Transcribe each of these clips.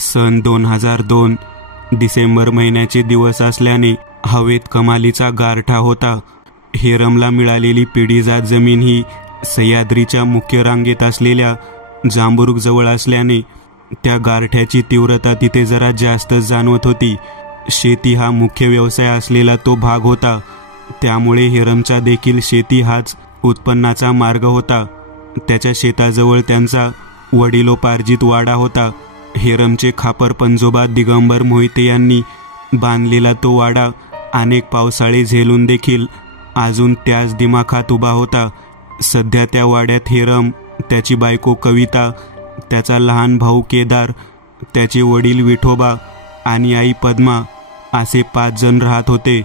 सन 2002 डिसेंबर महिन्याचे दिवस असल्याने हवेत कमालीचा गारठा होता. हेरमला मिळालेली पिढीजात जमीन ही सह्याद्रीच्या मुख्य रांगेत असलेल्या जांबुर्ग जवळ असल्याने त्या गारठ्याची तीव्रता तिथे जरा जास्तच जाणवत होती. शेती हा मुख्य व्यवसाय असलेला तो भाग होता, त्यामुळे हेरमचा देखील शेती हाच उत्पन्नाचा मार्ग होता. त्याच्या शेताजवळ त्यांचा वडिलोपार्जित वाडा होता. हेरमचे खापर पंजोबा दिगंबर मोहिते यांनी बांधलेला तो वाडा अनेक पावसाळे झेलून देखील अजून त्याच दिमाखात उभा होता. सध्या त्या वाड्यात हेरम, त्याची बायको कविता, त्याचा लहान भाऊ केदार, त्याचे वडील विठोबा आणि आई पद्मा असे 5 जण राहत होते.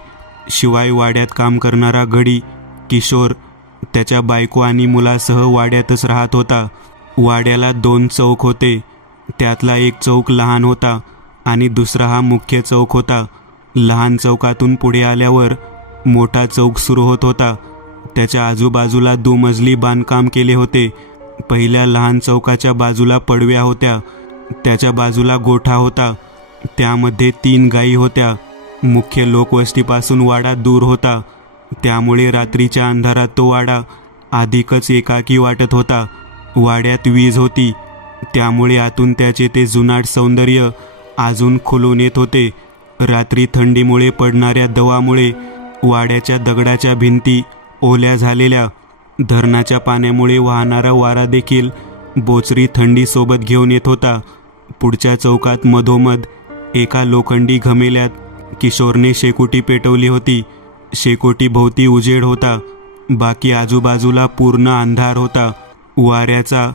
शिवाय वाड्यात काम करणारा गडी किशोर त्याच्या बायको आणि मुलासह वाड्यातच राहत होता. वाड्याला 2 चौक होते. त्यातला एक चौक लहान होता आणि दुसरा हा मुख्य चौक होता. लहान चौकातून पुढे आल्यावर मोठा चौक सुरू होत होता. त्याच्या आजूबाजूला दुमजली बांधकाम केले होते. पहिल्या लहान चौकाच्या बाजूला पडव्या होत्या. त्याच्या बाजूला गोठा होता. त्यामध्ये 3 गायी होत्या. मुख्य लोकवस्तीपासून वाडा दूर होता, त्यामुळे रात्रीच्या अंधारात तो वाडा अधिकच एकाकी वाटत होता. वाड्यात वीज होती, त्यामुळे आतून त्याचे ते जुनाट सौंदर्य अजून खुलून येत होते. रात्री थंडीमुळे पडणाऱ्या दवामुळे वाड्याच्या दगडाच्या भिंती ओल्या झालेल्या. धरणाच्या पाण्यामुळे वाहणारा वारा देखील बोचरी थंडी सोबत घेऊन येत होता. पुढच्या चौकात मधोमध एका लोखंडी घमेल्यात किशोरने शेकोटी पेटवली होती. शेकोटी भोवती उजेड होता, बाकी आजूबाजूला पूर्ण अंधार होता. वाऱ्याचा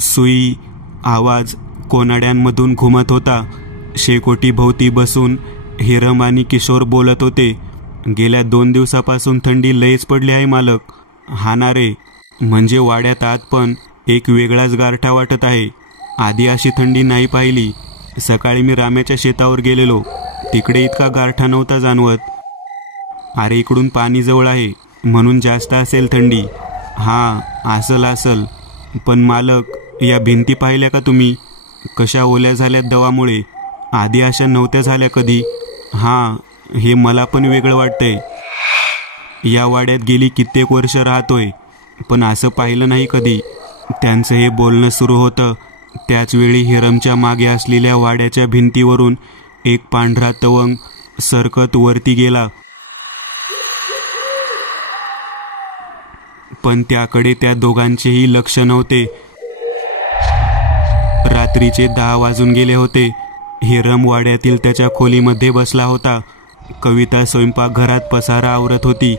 सुई आवाज कोनाड्यांमधून घुमत होता. शेकोटी भोवती बसून हेरम आणि किशोर बोलत होते. गेल्या 2 दिवसापासून थंडी लयच पडली आहे मालक. हा ना रे, म्हणजे वाड्यात आत पण एक वेगळाच गारठा वाटत आहे. आधी अशी थंडी नाही पाहिली. सकाळी मी राम्याच्या शेतावर गेलेलो, तिकडे इतका गारठा नव्हता जाणवत. अरे इकडून पाणी जवळ आहे म्हणून जास्त असेल थंडी. हां असल. पण मालक, या भिंती पाहिल्या का तुम्ही? कशा ओल्या झाल्यात दवामुळे. आधी अशा नव्हत्या झाल्या कधी. हां, हे मला पण वेगळं वाटतंय. या वाड्यात गेली कित्येक वर्ष राहतोय, पण असं पाहिलं नाही कधी. त्यांचं हे बोलणं सुरू होतं त्याचवेळी हेरमच्या मागे असलेल्या वाड्याच्या भिंतीवरून एक पांढरा तवंग सरकत वरती गेला. पण त्याकडे त्या दोघांचेही लक्ष नव्हते. रात्रीचे 10 वाजून गेले होते. हेरम वाड्यातील त्याच्या खोलीमध्ये बसला होता. कविता स्वयंपाकघरात पसारा आवरत होती.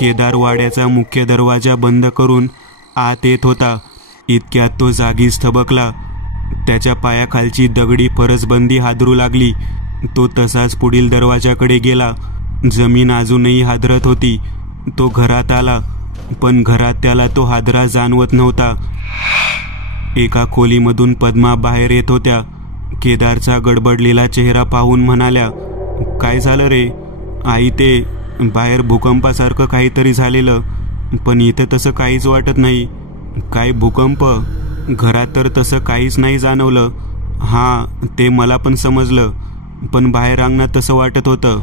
केदार वाड्याचा मुख्य दरवाजा बंद करून आत येत होता. इतक्यात तो जागीच थबकला. त्याच्या पायाखालची दगडी फरसबंदी हादरू लागली. तो तसाच पुढील दरवाजाकडे गेला. जमीन अजूनही हादरत होती. तो घरात आला, पण घरात त्याला तो हादरा जाणवत नव्हता. एका खोलीमधून पद्मा बाहेर येत होत्या. केदारचा गडबडलेला चेहरा पाहून म्हणाल्या, काय झालं रे? आई, ते बाहेर भूकंपासारखं काहीतरी झालेलं, पण इथं तसं काहीच वाटत नाही. काय भूकंप? घरात तर तसं काहीच नाही जाणवलं. हां, ते मला पण समजलं, पण बाहेर अंगणात तसं वाटत होतं.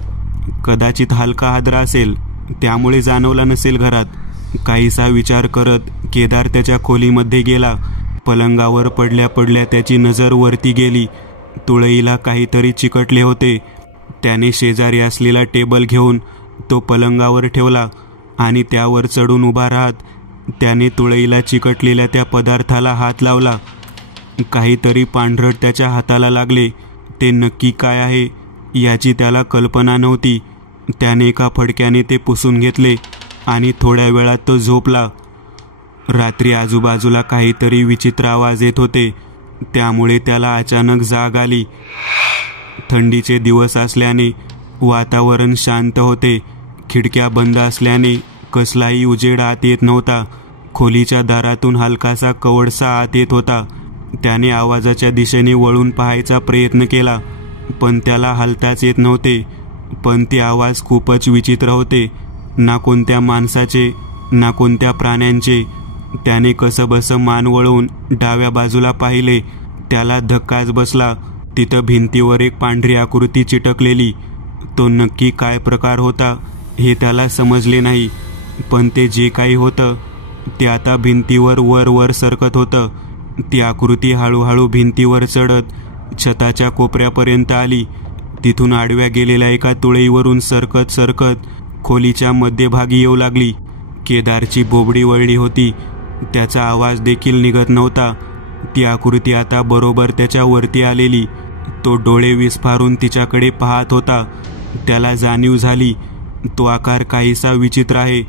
कदाचित हलका हादरा असेल, त्यामुळे जाणवला नसेल घरात. काहीसा विचार करत केदार त्याच्या खोलीमध्ये गेला. पलंगावर पडल्या पडल्या त्याची नजर वरती गेली. तुळईला काहीतरी चिकटले होते. त्याने शेजारी असलेला टेबल घेऊन तो पलंगावर ठेवला आणि त्यावर चढून उभा राहत त्याने तुळईला चिकटलेल्या त्या पदार्थाला हात लावला. काहीतरी पांढरट त्याच्या हाताला लागले. ते नक्की काय आहे याची त्याला कल्पना नव्हती. त्याने एका फडक्याने ते पुसून घेतले आणि थोड्या वेळात तो झोपला. रात्री आजूबाजूला काहीतरी विचित्र आवाज येत होते, त्यामुळे त्याला अचानक जाग आली. थंडीचे दिवस असल्याने वातावरण शांत होते. खिडक्या बंद असल्याने कसलाही उजेड आत येत नव्हता. खोलीच्या दारातून हलकासा कवडसा आत येत होता. त्याने आवाजाच्या दिशेने वळून पाहायचा प्रयत्न केला, पण त्याला हलताच येत नव्हते. पण ते आवाज खूपच विचित्र होते. ना कोणत्या माणसाचे ना कोणत्या प्राण्यांचे. त्याने कसंबसं मान वळवून डाव्या बाजूला पाहिले. त्याला धक्काच बसला. तिथं भिंतीवर एक पांढरी आकृती चिटकलेली. तो नक्की काय प्रकार होता हे त्याला समजले नाही, पण ते जे काही होतं ते आता भिंतीवर वर वर सरकत होतं. ती आकृती हळूहळू भिंतीवर चढत छताच्या कोपऱ्यापर्यंत आली. तिथून आडव्या गेलेल्या एका तुळईवरून सरकत सरकत खोलीच्या मध्यभागी येऊ लागली. केदारची बोबडी वळली होती, त्याचा आवाज देखील निघत नव्हता. ती आकृती आता बरोबर त्याच्या वरती आलेली. तो डोळे विस्फारून तिच्याकडे पाहत होता. त्याला जाणीव झाली, तो आकार काहीसा विचित्र आहे.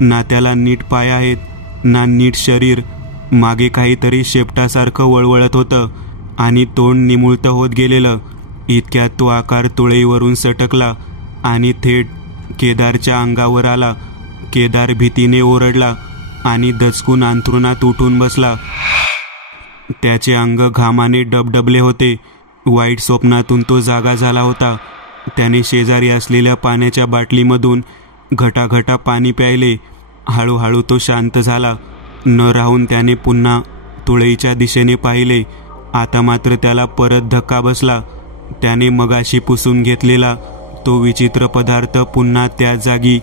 ना त्याला नीट पाय आहेत, ना नीट शरीर. मागे काहीतरी शेपटासारखं वळवळत होतं आणि तोंड निमुळतं होत गेलेलं. इतक्यात तो आकार तुळईवरून सटकला आणि थेट केदारच्या अंगावर आला. केदार भीतीने ओरडला आणि दचकून अंथरुणात उठून बसला. त्याचे अंग घामाने डबडबले होते. वाईट स्वप्नातून तो जागा झाला होता. त्याने शेजारी असलेल्या पाण्याच्या बाटलीमधून घटाघटा पाणी प्यायले. हळूहळू तो शांत झाला. न राहून त्याने पुन्हा तुळईच्या दिशेने पाहिले. आता मात्र त्याला परत धक्का बसला. त्याने मगाशी पुसून घेतलेला तो विचित्र पदार्थ पुन्हा त्या जागी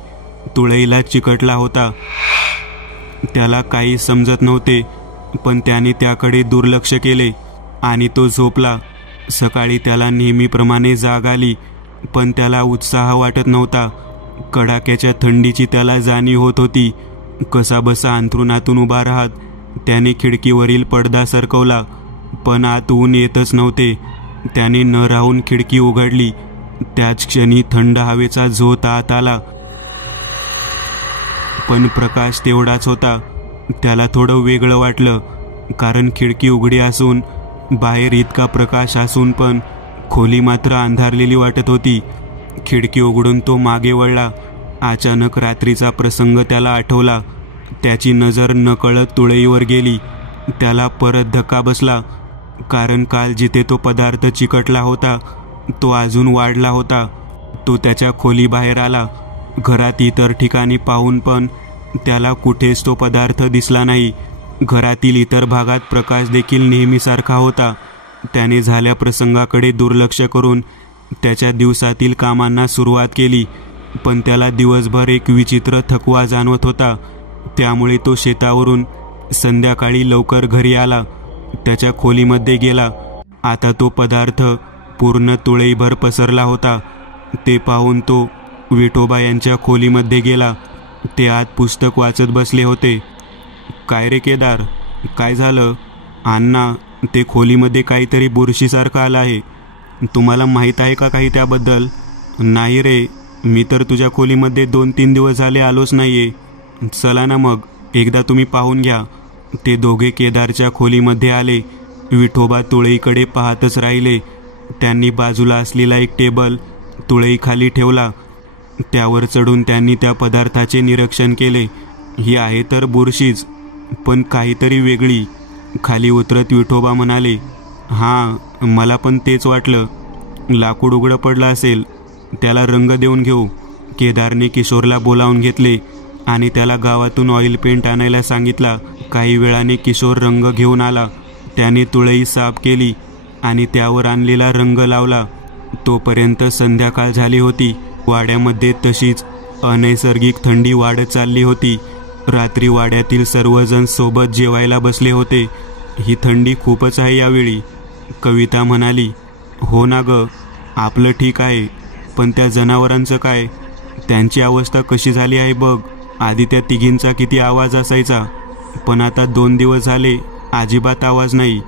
तुळईला चिकटला होता. त्याला काही समजत नव्हते, पण त्याने त्याकडे दुर्लक्ष केले आणि तो झोपला. सकाळी त्याला नेहमीप्रमाणे जाग आली, पण त्याला उत्साह वाटत नव्हता. कडाक्याच्या थंडीची त्याला जाणीव होत होती. कसाबसा अंथरुणातून उभा राहत त्याने खिडकीवरील पडदा सरकवला, पण आत ऊन येतच नव्हते. त्याने न राहून खिडकी उघडली. त्याच क्षणी थंड हवेचा झोत आत आला, पण प्रकाश तेवढाच होता. त्याला थोडं वेगळं वाटलं, कारण खिडकी उघडी असून बाहेर इतका प्रकाश असून पण खोली मात्र अंधारलेली वाटत होती. खिडकी उघडून तो मागे वळला. अचानक रात्रीचा प्रसंग त्याला आठवला. त्याची नजर नकळत तुळईवर गेली. त्याला परत धक्का बसला, कारण काल जिथे तो पदार्थ चिकटला होता तो अजून वाढला होता. तो त्याच्या खोलीबाहेर आला. घरात इतर ठिकाणी पाहून पण त्याला कुठेच तो पदार्थ दिसला नाही. घरातील इतर भागात प्रकाश देखील नेहमीसारखा होता. त्याने झाल्या प्रसंगाकडे दुर्लक्ष करून त्याच्या दिवसातील कामांना सुरुवात केली, पण त्याला दिवसभर एक विचित्र थकवा जाणवत होता. त्यामुळे तो शेतावरून संध्याकाळी लवकर घरी आला. त्याच्या खोलीमध्ये गेला. आता तो पदार्थ पूर्ण तुळईभर पसरला होता. ते पाहून तो विठोबा यांच्या खोलीमध्ये गेला. ते आत पुस्तक वाचत बसले होते. काय रे केदार, काय झालं? अण्णा, ते खोलीमध्ये काहीतरी बुरशीसारखं आलं आहे. तुम्हाला माहीत आहे का काही त्याबद्दल? नाही रे, मी तर तुझ्या खोलीमध्ये 2-3 दिवस झाले आलोच नाहीये. चला ना मग, एकदा तुम्ही पाहून घ्या. ते दोघे केदारच्या खोलीमध्ये आले. विठोबा तुळईकडे पाहतच राहिले. त्यांनी बाजूला असलेला एक टेबल तुळईखाली ठेवला. त्यावर चढून त्यांनी त्या पदार्थाचे निरीक्षण केले. ही आहे तर बुरशीच, पण काहीतरी वेगळी. खाली उतरत विठोबा म्हणाले, हां, मला पण तेच वाटलं. लाकूड उघडं पडलं असेल, त्याला रंग देऊन घेऊ. केदारने किशोरला बोलावून घेतले आणि त्याला गावातून ऑइल पेंट आणायला सांगितला. काही वेळाने किशोर रंग घेऊन आला. त्याने तुळई साफ केली आणि त्यावर आणलेला रंग लावला. तोपर्यंत संध्याकाळ झाली होती. वाड्यामध्ये तशीच अनैसर्गिक थंडी वाढत चालली होती. रात्री वाड्यातील सर्वजण सोबत जेवायला बसले होते. ही थंडी खूपच आहे यावेळी, कविता म्हणाली. हो ना ग, आपलं ठीक आहे, पण त्या जनावरांचं काय? त्यांची अवस्था कशी झाली आहे बघ. आधी त्या तिघींचा किती आवाज असायचा, पण आता 2 दिवस झाले अजिबात आवाज नाही,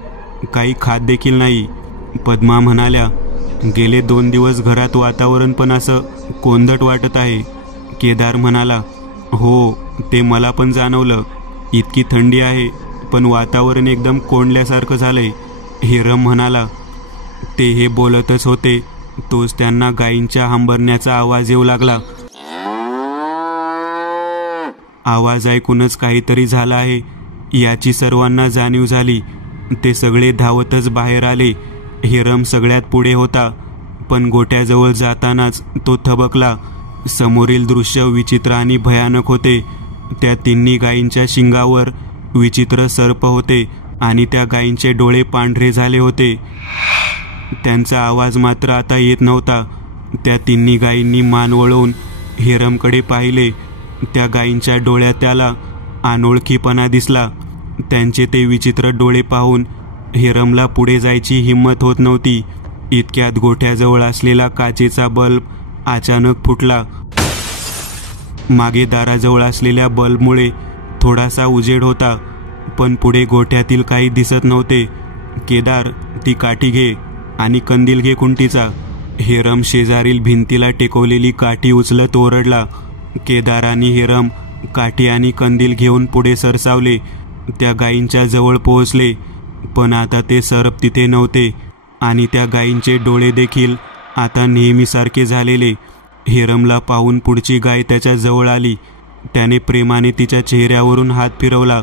काही खात देखील नाही. पद्मा म्हणाल्या, गेले 2 दिवस घरात वातावरण पण असं कोंदट वाटत आहे. केदार म्हणाला, हो, ते मला पण जाणवलं. इतकी थंडी आहे, पण वातावरण एकदम कोंडल्यासारखं झालंय. हिरम म्हणाला. ते हे बोलतच होते, तोच त्यांना गायींच्या हंबरण्याचा आवाज येऊ लागला. आवाज ऐकूनच काहीतरी झालं आहे याची सर्वांना जाणीव झाली. ते सगळे धावतच बाहेर आले. हिरम सगळ्यात पुढे होता, पण गोट्याजवळ जातानाच तो थबकला. समोरील दृश्य विचित्र आणि भयानक होते. त्या तिन्ही गायींच्या शिंगावर विचित्र सर्प होते आणि त्या गायींचे डोळे पांढरे झाले होते. त्यांचा आवाज मात्र आता येत नव्हता. त्या तिन्ही गायींनी मान वळवून हिरमकडे पाहिले. त्या गायींच्या डोळ्यात त्याला अनोळखीपणा दिसला. त्यांचे ते विचित्र डोळे पाहून हिरमला पुढे जायची हिंमत होत नव्हती. इतक्यात गोठ्याजवळ असलेला काचेचा बल्ब अचानक फुटला. मागे दाराजवळ असलेल्या बल्बमुळे थोडासा उजेड होता, पण पुढे गोठ्यातील काही दिसत नव्हते. केदार, ती काठी घे आणि कंदील घे कुंटीचा. हिरम शेजारील भिंतीला टेकवलेली काठी उचलत ओरडला. केदार आणि हिरम काठी आणि कंदील घेऊन पुढे सरसावले. त्या गायींच्या जवळ पोहोचले, पण आता ते सरप तिथे नव्हते आणि त्या गायींचे डोळे देखील आता नेहमीसारखे झालेले. हिरमला पाहून पुढची गाय त्याच्या जवळ आली. त्याने प्रेमाने तिच्या चेहऱ्यावरून हात फिरवला,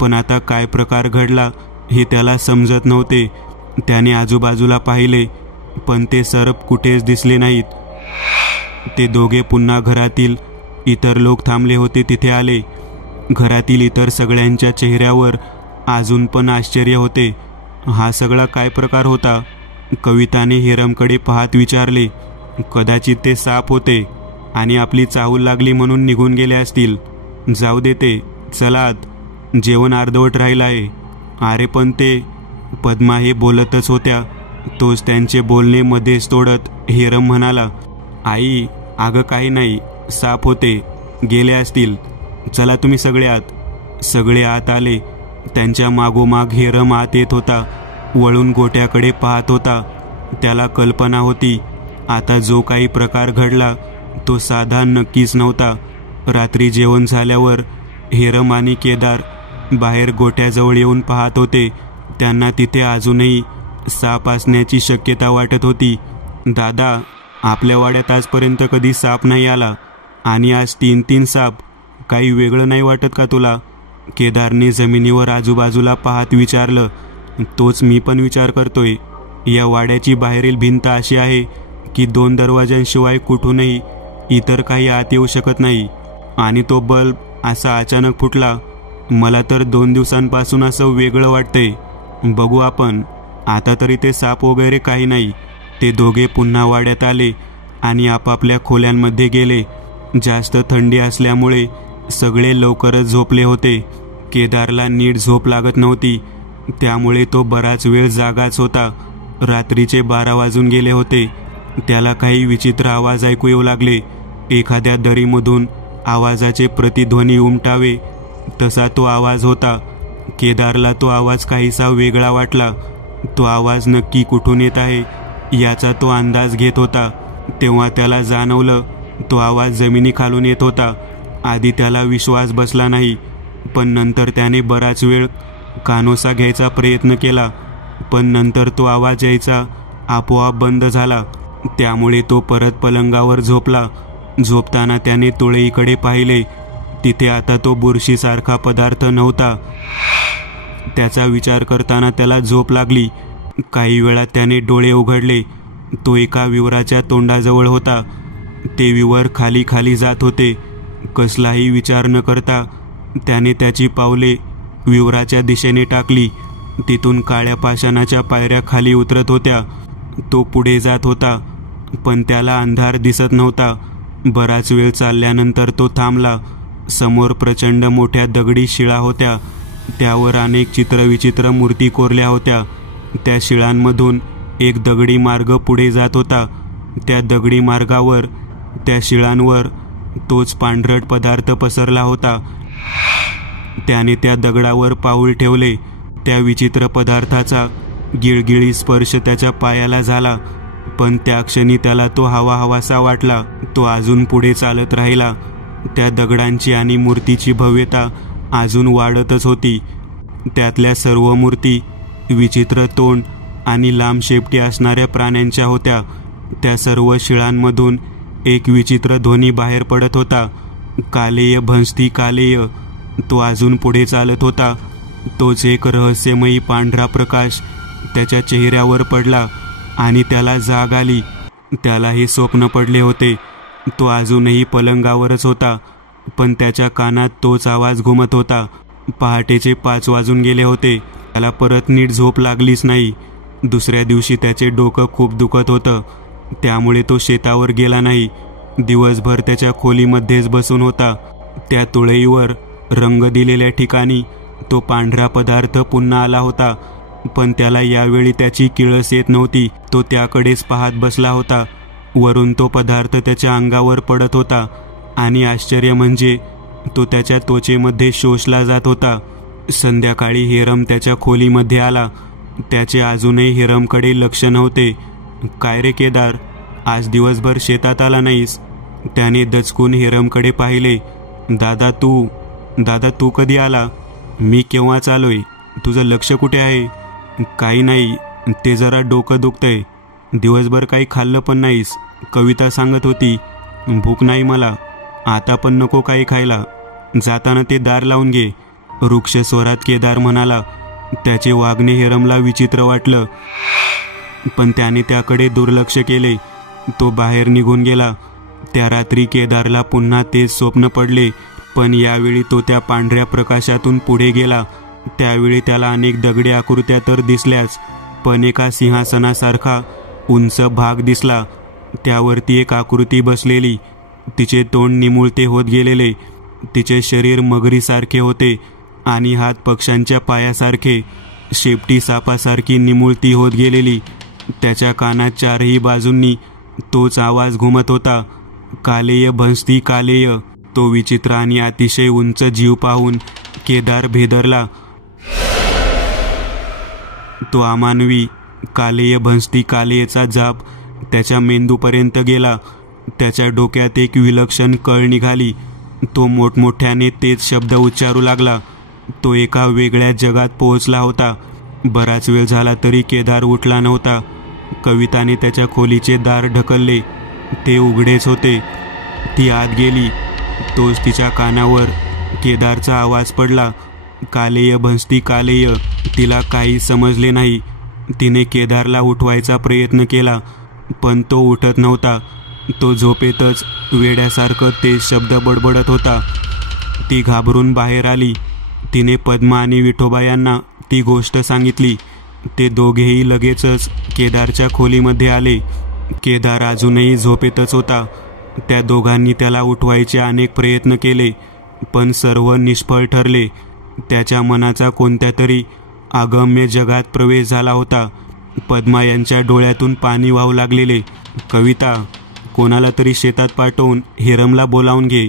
पण आता काय प्रकार घडला हे त्याला समजत नव्हते. त्याने आजूबाजूला पाहिले, पण ते सरप कुठेच दिसले नाहीत. ते दोघे पुन्हा घरातील इतर लोक थांबले होते तिथे आले. घरातील इतर सगळ्यांच्या चेहऱ्यावर अजून पण आश्चर्य होते. हा सगळा काय प्रकार होता? कविताने हिरमकडे पाहत विचारले. कदाचित ते साप होते आणि आपली चाहूल लागली म्हणून निघून गेले असतील. जाऊ देते, चला आत, जेवण अर्धवट राहिलं आहे. अरे पण ते, पद्मा हे बोलतच होत्या. तोच त्यांचे बोलणे मध्येच तोडत हिरम म्हणाला, आई, अगं काही नाही, साप होते, गेले असतील. चला तुम्ही सगळे आत. सगळे आत आले. त्यांच्या मागोमाग हिरम आत येत होता. वळून गोट्याकडे पाहत होता. त्याला कल्पना होती, आता जो काही प्रकार घडला तो साधा नक्कीच नव्हता. रात्री जेवण झाल्यावर हिरम आणि केदार बाहेर गोठ्याजवळ येऊन पाहत होते. त्यांना तिथे अजूनही साप असण्याची शक्यता वाटत होती. दादा, आपल्या वाड्यात आजपर्यंत कधी साप नाही आला आणि आज 3 साप. काही वेगळं नाही वाटत का तुला? केदारने जमिनीवर आजूबाजूला पाहत विचारलं. तोच मी पण विचार करतोय. या वाड्याची बाहेरील भिंत अशी आहे की 2 दरवाजांशिवाय कुठूनही इतर काही आत येऊ शकत नाही. आणि तो बल्ब असा अचानक फुटला. मला तर 2 दिवसांपासून असं वेगळं वाटतंय. बघू आपण. आता तरी ते साप वगैरे काही नाही. ते दोघे पुन्हा वाड्यात आले आणि आपापल्या खोल्यांमध्ये गेले. जास्त थंडी असल्यामुळे सगळे लवकरच झोपले होते. केदारला नीट झोप लागत नव्हती, त्यामुळे तो बराच वेळ जागाच होता. रात्रीचे 12 वाजून गेले होते. त्याला काही विचित्र आवाज ऐकू येऊ लागले. एखाद्या दरीमधून आवाजाचे प्रतिध्वनी उमटावे तसा तो आवाज होता. केदारला तो आवाज काहीसा वेगळा वाटला. तो आवाज नक्की कुठून येत आहे याचा तो अंदाज घेत होता. तेव्हा त्याला जाणवलं, तो आवाज जमिनीखालून येत होता. आधी त्याला विश्वास बसला नाही, पण नंतर त्याने बराच वेळ कानोसा घ्यायचा प्रयत्न केला. पण नंतर तो आवाज यायचा आपोआप बंद झाला. त्यामुळे तो परत पलंगावर झोपला. झोपताना त्याने तुळईकडे पाहिले. तिथे आता तो बुरशीसारखा पदार्थ नव्हता. त्याचा विचार करताना त्याला झोप लागली. काही वेळा त्याने डोळे उघडले. तो एका विवराच्या तोंडाजवळ होता. ते विवर खाली खाली जात होते. कसलाही विचार न करता त्याने त्याची पावले विवराच्या दिशेने टाकली. तिथून काळ्या पाषाणाच्या पायऱ्या खाली उतरत होत्या. तो पुढे जात होता, पण त्याला अंधार दिसत नव्हता. बराच वेळ चालल्यानंतर तो थांबला. समोर प्रचंड मोठ्या दगडी शिळा होत्या. त्यावर अनेक चित्रविचित्र मूर्ती कोरल्या होत्या. त्या शिळांमधून एक दगडी मार्ग पुढे जात होता. त्या दगडी मार्गावर, त्या शिळांवर तोच पांढरट पदार्थ पसरला होता. त्याने त्या दगडावर पाऊल ठेवले. त्या विचित्र पदार्थाचा गिळगिळी स्पर्श त्याच्या पायाला झाला, पण त्या क्षणी त्याला तो हवाहवासा वाटला. तो अजून पुढे चालत राहिला. त्या दगडांची आणि मूर्तीची भव्यता अजून वाढतच होती. त्यातल्या सर्व मूर्ती विचित्र तोंड आणि लांब शेपटी असणाऱ्या प्राण्यांच्या होत्या. त्या सर्व शिळांमधून एक विचित्र ध्वनी बाहेर पडत होता. कालेय भंसती कालेय. तो अजून पुढे चालत होता. तोच एक रहस्यमयी पांढरा प्रकाश त्याच्या चेहऱ्यावर पडला आणि त्याला जाग आली. त्याला हे स्वप्न पडले होते. तो अजूनही पलंगावरच होता, पण त्याच्या कानात तोच आवाज घुमत होता. पहाटेचे 5 वाजून गेले होते. त्याला परत नीट झोप लागलीच नाही. दुसऱ्या दिवशी त्याचे डोकं खूप दुखत होतं, त्यामुळे तो शेतावर गेला नाही. दिवसभर त्याच्या खोलीमध्येच बसून होता. त्या तुळईवर रंग दिलेल्या ठिकाणी तो पांढरा पदार्थ पुन्हा आला होता, पण त्याला यावेळी त्याची किळस येत नव्हती. तो त्याकडेच पाहत बसला होता. वरून तो पदार्थ त्याच्या अंगावर पडत होता आणि आश्चर्य म्हणजे तो त्याच्या त्वचेमध्ये शोषला जात होता. संध्याकाळी हिरम त्याच्या खोलीमध्ये आला. त्याचे अजूनही हिरमकडे लक्ष नव्हते. काय रे केदार, आज दिवसभर शेतात आला नाहीस? त्याने दचकून हिरमकडे पाहिले. दादा तू कधी आला? मी केव्हाच आलोय. तुझं लक्ष कुठे आहे? काही नाही, ते जरा डोकं दुखतंय. दिवसभर काही खाल्लं पण नाहीस. कविता सांगत होती. भूक नाही मला. आता पण नको काही खायला. जाताना ते दार लावून घे, वृक्ष स्वरात केदार म्हणाला. त्याचे वागणे हिरमला विचित्र वाटलं, पण त्याने त्याकडे दुर्लक्ष केले. तो बाहेर निघून गेला. त्या रात्री केदारला पुन्हा तेच स्वप्न पडले, पण यावेळी तो त्या पांढऱ्या प्रकाशातून पुढे गेला. त्यावेळी त्याला अनेक दगडी आकृत्या तर दिसल्याच, पण एका सिंहासनासारखा उंच भाग दिसला. त्यावरती एक आकृती बसलेली. तिचे तोंड निमुळते होत गेलेले. तिचे शरीर मगरीसारखे होते आणि हात पक्ष्यांच्या पायासारखे. शेपटी सापासारखी निमुळती होत गेलेली. त्याच्या कानात चारही बाजूंनी तोच आवाज घुमत होता. कालेय भंसती कालेय. तो विचित्र आणि अतिशय उंच जीव पाहून केदार भेदरला. तो अमानवी कालेय भंसती कालेयचा जाप त्याच्या मेंदूपर्यंत गेला. त्याच्या डोक्यात एक विलक्षण कळ निघाली. तो मोठमोठ्याने तेच शब्द उच्चारू लागला. तो एका वेगळ्या जगात पोहोचला होता. बराच वेळ झाला तरी केदार उठला नव्हता. कविताने त्याच्या खोलीचे दार ढकलले. ते उघडेच होते. ती आत गेली. तोच तिच्या कानावर केदारचा आवाज पडला. कालेय भंसती कालेय. तिला काही समजले नाही. तिने केदारला उठवायचा प्रयत्न केला, पण तो उठत नव्हता. तो झोपेतच वेड्यासारखं ते शब्द बडबडत होता. ती घाबरून बाहेर आली. तिने पद्मा आणि विठोबा यांना ती गोष्ट सांगितली. ते दोघेही लगेचच केदारच्या खोलीमध्ये आले. केदार अजूनही झोपेतच होता. त्या दोघांनी त्याला उठवायचे अनेक प्रयत्न केले, पण सर्व निष्फळ ठरले. त्याच्या मनाचा कोणत्या तरी अगम्य जगात प्रवेश झाला होता. पद्मा यांच्या डोळ्यातून पाणी वाहू लागलेले. कविता, कोणाला तरी शेतात पाठवून हिरमला बोलावून घे,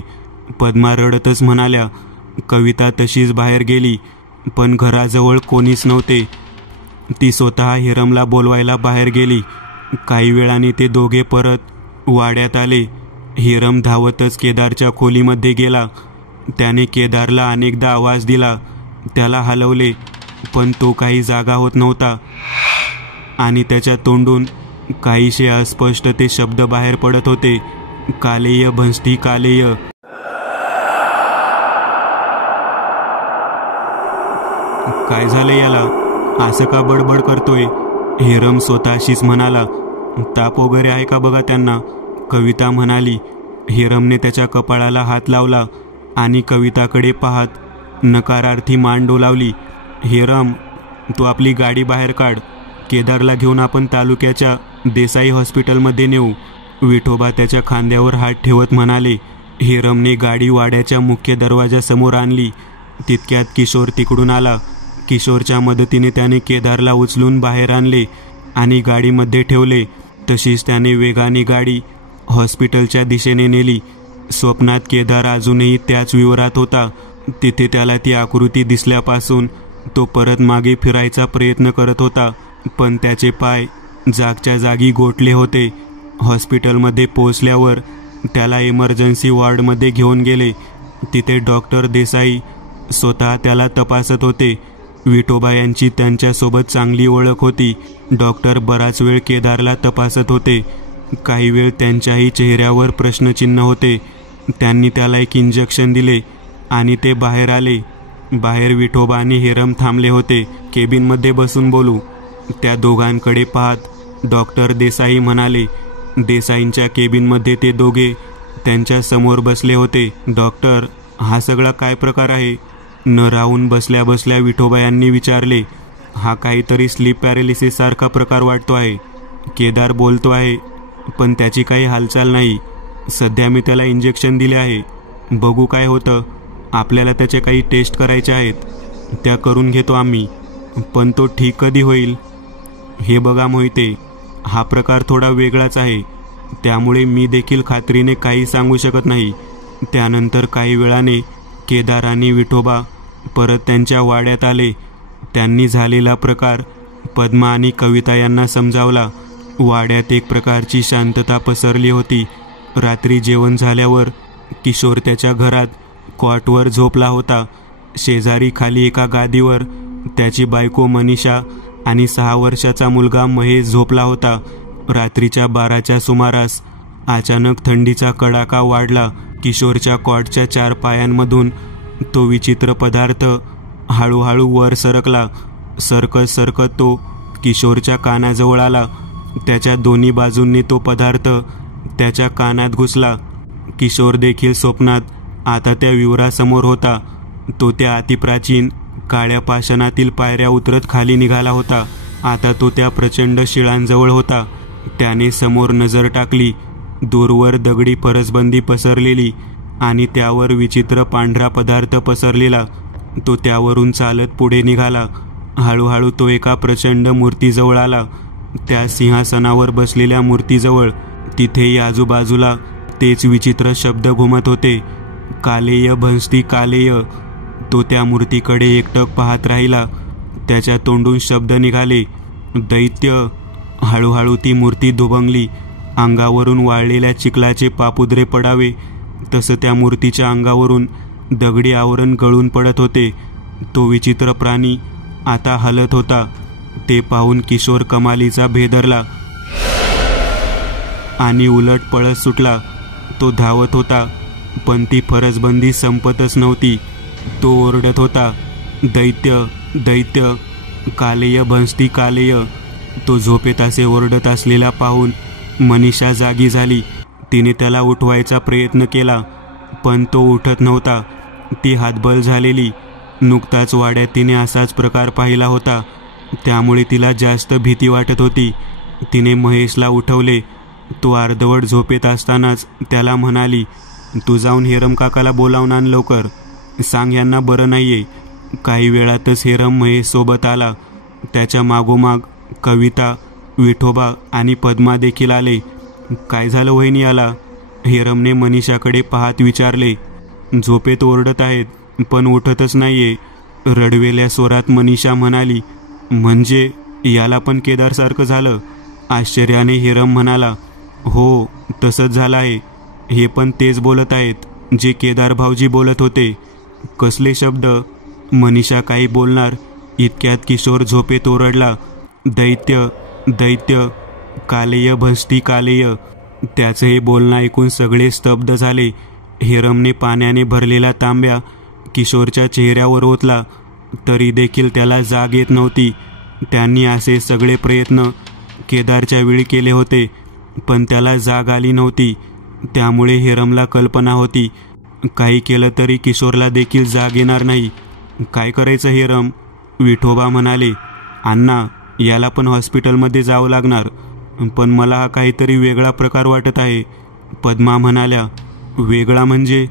पद्मा रडतच म्हणाल्या. कविता तशीच बाहेर गेली, पण घराजवळ कोणीच नव्हते. ती स्वतः हिरमला बोलवायला बाहेर गेली. काही वेळाने ते दोघे परत वाड्यात आले. हिरम धावतच केदारच्या खोलीमध्ये गेला. त्याने केदारला अनेकदा आवाज दिला. त्याला हलवले, पण तो काही जागा होत नव्हता आणि त्याच्या तोंडून काहीशे अस्पष्ट ते शब्द बाहेर पडत होते. कालेय भंसती कालेय. काय झालं याला? असं का बडबड करतोय? हिरम स्वतःशीच म्हणाला. ताप वगैरे आहे का बघा त्यांना, कविता म्हणाली. हिरमने त्याच्या कपाळाला हात लावला आणि कविताकडे पाहत नकारार्थी मान डोलावली. हिरम, तू आपली गाडी बाहेर काढ. केदारला घेऊन आपण तालुक्याच्या देसाई हॉस्पिटलमध्ये नेऊ, विठोबा त्याच्या खांद्यावर हात ठेवत म्हणाले. हिरमने गाडी वाड्याच्या मुख्य दरवाजासमोर आणली. तितक्यात किशोर तिकडून आला. किशोरच्या मदतीने त्याने केदारला उचलून बाहेर आणले आणि गाडीमध्ये ठेवले. तशीच त्याने वेगाने गाडी हॉस्पिटलच्या दिशेने नेली. स्वप्नात केदार अजूनही त्याच विवरात होता. तिथे त्याला ती आकृती दिसल्यापासून तो परत मागे फिरायचा प्रयत्न करत होता, पण त्याचे पाय जागच्या जागी गोठले होते. हॉस्पिटलमध्ये पोहोचल्यावर त्याला इमर्जन्सी वॉर्डमध्ये घेऊन गेले. तिथे डॉक्टर देसाई स्वतः त्याला तपासत होते. विठोबा यांची त्यांच्यासोबत चांगली ओळख होती. डॉक्टर बराच वेळ केदारला तपासत होते. काही वेळ त्यांच्याही चेहऱ्यावर प्रश्नचिन्ह होते. त्यांनी त्याला एक इंजेक्शन दिले आणि ते बाहेर आले. बाहेर विठोबा आणि हिरम थांबले होते. केबिनमध्ये बसून बोलू, त्या दोघांकडे पाहत डॉक्टर देसाई म्हणाले. देसाईंच्या केबिनमध्ये ते दोघे त्यांच्या समोर बसले होते. डॉक्टर, हा सगळा काय प्रकार आहे? न राहून बसल्या बसल्या विठोबा यांनी विचारले. हा काहीतरी स्लीप पॅरालिसिस सारखा प्रकार वाटतो आहे. केदार बोलतो आहे पण त्याची काही हालचाल नाही. सध्या मी त्याला इंजेक्शन दिले आहे. बघू काय होतं. आपल्याला त्याचे काही टेस्ट करायचे आहेत, त्या करून घेतो आम्ही. पण तो ठीक कधी होईल? हे बघा मोहिते, हा प्रकार थोडा वेगळाच आहे, त्यामुळे मी देखील खात्रीने काही सांगू शकत नाही. त्यानंतर काही वेळाने केदार आणि विठोबा परत त्यांच्या वाड्यात आले. त्यांनी झालेला प्रकार पद्मा आणि कविता यांना समजावला. वाड्यात एक प्रकारची शांतता पसरली होती. रात्री जेवण झाल्यावर किशोर त्याच्या घरात कॉटवर झोपला होता. शेजारी खाली एका गादीवर त्याची बायको मनीषा आणि 6 वर्षाचा मुलगा महेश झोपला होता. रात्रीच्या 12च्या सुमारास अचानक थंडीचा कडाका वाढला. किशोरच्या कॉटच्या 4 पायांमधून तो विचित्र पदार्थ हळूहळू वर सरकला. सरकत सरकत तो किशोरच्या कानाजवळ आला. त्याच्या दोन्ही बाजूंनी तो पदार्थ त्याच्या कानात घुसला. किशोर देखील स्वप्नात आता त्या विवरासमोर होता. तो त्या अतिप्राचीन काळ्या पाषाणातील पायऱ्या उतरत खाली निघाला होता. आता तो त्या प्रचंड शिळांजवळ होता. त्याने समोर नजर टाकली. दूरवर दगडी फरसबंदी पसरलेली आणि त्यावर विचित्र पांढरा पदार्थ पसरलेला. तो त्यावरून चालत पुढे निघाला. हळूहळू तो एका प्रचंड मूर्तीजवळ आला. त्या सिंहासनावर बसलेल्या मूर्तीजवळ तिथेही आजूबाजूला तेच विचित्र शब्द घुमत होते, कालेय भंस्ती कालेय. तो त्या मूर्तीकडे एकटक पाहत राहिला. त्याच्या तोंडून शब्द निघाले, दैत्य. हळूहळू ती मूर्ती दुभंगली. अंगावरून वाळलेल्या चिखलाचे पापुद्रे पडावे तसं त्या मूर्तीच्या अंगावरून दगडी आवरण गळून पडत होते. तो विचित्र प्राणी आता हलत होता. ते पाहून किशोर कमालीचा भेदरला आणि उलट पळत सुटला. तो धावत होता पण ती फरसबंदी संपतच नव्हती. तो ओरडत होता, दैत्य दैत्य, कालेय भंस्ती कालेय. तो झोपेत असे ओरडत असलेला पाहून मनीषा जागी झाली. तिने त्याला उठवायचा प्रयत्न केला पण तो उठत नव्हता. ती हातबल झालेली. नुकताच वाड्यात तिने असाच प्रकार पाहिला होता, त्यामुळे तिला जास्त भीती वाटत होती. तिने महेशला उठवले. तो अर्धवट झोपेत असतानाच त्याला म्हणाली, तू जाऊन हेरम काकाला बोलावून आण लवकर. सांग यांना बरं नाहीये. काही वेळातच हेरम महेश सोबत आला. त्याच्या मागोमाग कविता, विठोबा आणि पद्मा देखील आले. काय झालं वहिनी याला? हेरमने मनीषाकडे पाहत विचारले. झोपेत ओरडत आहेत पण उठतच नाहीये. रडवेल्या स्वरात मनीषा म्हणाली. म्हणजे याला पण केदारसारखं झालं? आश्चर्याने हेरम म्हणाला. हो, तसंच झालं आहे. हे पण तेच बोलत आहेत जे केदार भाऊजी बोलत होते. कसले शब्द? मनीषा काही बोलणार इतक्यात किशोर झोपेत ओरडला, दैत्य दैत्य, कालेय भंस्ती कालेय. त्याचं हे बोलणं ऐकून सगळे स्तब्ध झाले. हेरमने पाण्याने भरलेला तांब्या किशोरच्या चेहऱ्यावर ओतला तरी देखील त्याला जाग येत नव्हती. त्यांनी असे सगळे प्रयत्न केदारच्या वेळी केले होते पण त्याला जाग आली नव्हती. त्यामुळे हेरमला कल्पना होती काही केलं तरी किशोरला देखील जाग येणार नाही. काय करायचं हेरम? विठोबा म्हणाले. अण्णा, याला पण हॉस्पिटलमध्ये जावं लागणार. पण मला हा काहीतरी वेगळा प्रकार वाटत आहे. पद्मा म्हणाल्या. वेगळा म्हणजे?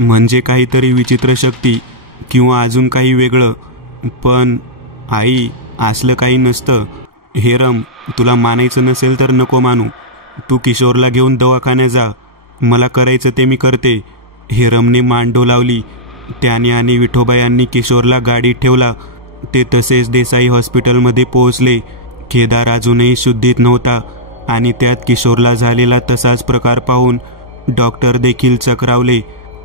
म्हणजे काहीतरी विचित्र शक्ती किंवा अजून काही वेगळं. पण आई, असलं काही नसतं. हेरम, तुला मानायचं नसेल तर नको मानू. तू किशोरला घेऊन दवाखान्यात जा. मला करायचं ते मी करते. हेरमने मान डोलावली. त्याने आणि विठोबा यांनी किशोरला गाडीत ठेवला. ते तसेच देसाई हॉस्पिटलमध्ये पोहोचले. केदार अजूनही शुद्धीत नव्हता आणि त्यात किशोरला झालेला तसाच प्रकार पाहून डॉक्टर देखील चक्रावले.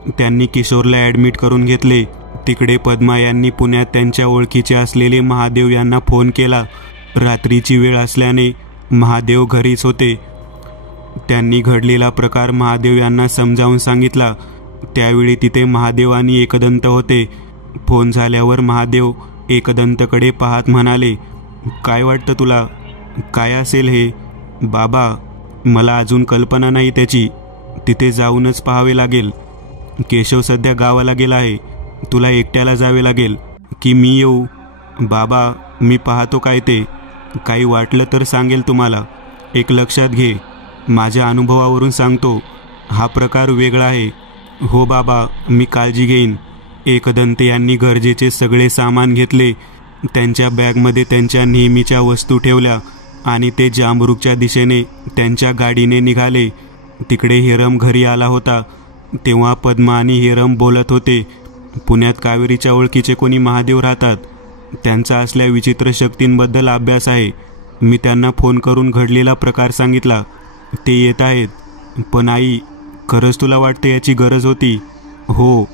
त्यांनी किशोरला ॲडमिट करून घेतले. तिकडे पद्मा यांनी पुण्यात त्यांच्या ओळखीचे असलेले महादेव यांना फोन केला. रात्रीची वेळ असल्याने महादेव घरीच होते. त्यांनी घडलेला प्रकार महादेव यांना समजावून सांगितला. त्यावेळी तिथे महादेव आणि एकदंत होते. फोन झाल्यावर महादेव एकदंतकडे पाहत म्हणाले, काय वाटतं तुला? काय असेल हे? बाबा, मला अजून कल्पना नाही त्याची. तिथे जाऊनच पाहावे लागेल. केशव सध्या गावाला गेला आहे. तुला एकट्याला जावे लागेल की मी येऊ? बाबा, मी पाहतो काय ते. काही वाटलं तर सांगेल तुम्हाला. एक लक्षात घे, माझ्या अनुभवावरून सांगतो, हा प्रकार वेगळा आहे. हो बाबा, मी काळजी घेईन. एकदंत यांनी गरजेचे सगळे सामान घेतले. त्यांच्या बॅगमध्ये त्यांच्या नेहमीच्या वस्तू ठेवल्या आणि ते जांबरुकच्या दिशेने त्यांच्या गाडीने निघाले. तिकडे हिरम घरी आला होता. तेव्हा पद्मा आणि हिरम बोलत होते. पुण्यात कावेरीच्या ओळखीचे कोणी महादेव राहतात. त्यांचा असल्या विचित्र शक्तींबद्दल अभ्यास आहे. मी त्यांना फोन करून घडलेला प्रकार सांगितला. ते येत आहेत. पण आई, खरंच तुला वाटतं याची गरज होती? हो,